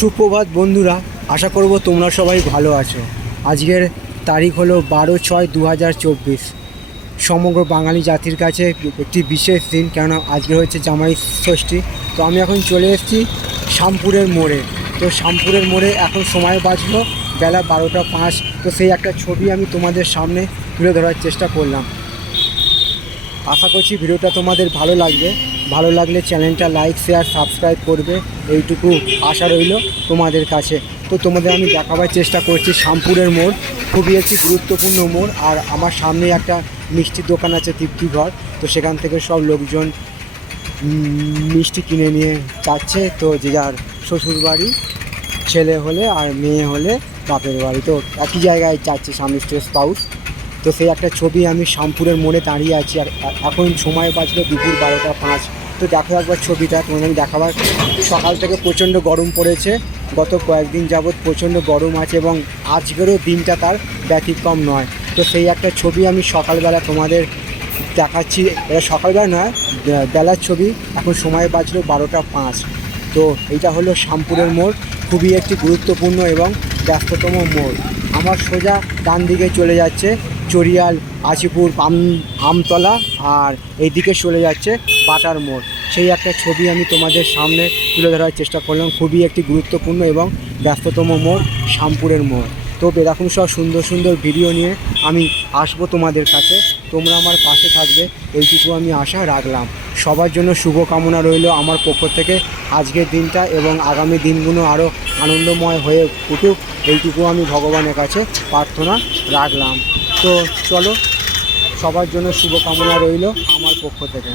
সুপ্রভাত বন্ধুরা, আশা করব তোমরা সবাই ভালো আছো। আজকের তারিখ হলো বারো ছয় দু হাজার চব্বিশ। সমগ্র বাঙালি জাতির কাছে একটি বিশেষ দিন, কেননা আজকে হচ্ছে জামাই ষষ্ঠী। তো আমি এখন চলে এসেছি শামপুরের মোড়ে। তো শামপুরের মোড়ে এখন সময় বাজলো বেলা বারোটা পাঁচ। তো সেই একটা ছবি আমি তোমাদের সামনে তুলে ধরার চেষ্টা করলাম। আশা করছি ভিডিওটা তোমাদের ভালো লাগবে। ভালো লাগলে চ্যানেলটা লাইক শেয়ার সাবস্ক্রাইব করবে। এইটুকু আশা রইল তোমাদের কাছে। তো তোমাদের আমি দেখাবার চেষ্টা করছি শামপুরের মোড়। খুবই একটি গুরুত্বপূর্ণ মোড়। আর আমার সামনে একটা মিষ্টির দোকান আছে তৃপ্তি ঘর। তো সেখান থেকে সব লোকজন মিষ্টি কিনে নিয়ে যাচ্ছে। তো যে যার শ্বশুর বাড়ি ছেলে হলে আর মেয়ে হলে বাপের বাড়ি। তো একই জায়গায় যাচ্ছে স্বামী স্ট্রেস পাউস তো সেই একটা ছবি আমি শামপুরের মোড়ে দাঁড়িয়ে আছি আর এখন সময় বাজলো দুপুর বারোটা পাঁচ। তো দেখো একবার ছবিটা, তোমাদের আমি দেখাবার। সকাল থেকে প্রচণ্ড গরম পড়েছে। গত কয়েকদিন যাবৎ প্রচণ্ড গরম আছে এবং আজকেরও দিনটা তার ব্যতিক্রম নয়। তো সেই একটা ছবি আমি সকালবেলা তোমাদের দেখাচ্ছি। এটা সকালবেলা নয় বেলার ছবি। এখন সময় বাজলো বারোটা পাঁচ। তো এইটা হলো শামপুরের মোড়। খুবই একটি গুরুত্বপূর্ণ এবং ব্যস্ততম মোড়। আমার সোজা ডান দিকে চলে যাচ্ছে। চরিয়াল আচিপুর আম, আমতলা আর এইদিকে চলে যাচ্ছে বাটার মোড়। সেই একটা ছবি আমি তোমাদের সামনে তুলে ধরার চেষ্টা করলাম। খুবই একটি গুরুত্বপূর্ণ এবং ব্যস্ততম মোড় শামপুরের মোড়। তো এরকম সব সুন্দর সুন্দর ভিডিও নিয়ে আমি আসব তোমাদের কাছে। তোমরা আমার পাশে থাকবে, এইটুকু আমি আশা রাখলাম। সবার জন্য শুভকামনা রইল আমার পক্ষ থেকে। আজকের দিনটা এবং আগামী দিনগুলো আরও আনন্দময় হয়ে উঠুক, এইটুকু আমি ভগবানের কাছে প্রার্থনা রাখলাম। তো চলো সবার জন্য শুভকামনা রইল আমার পক্ষ থেকে।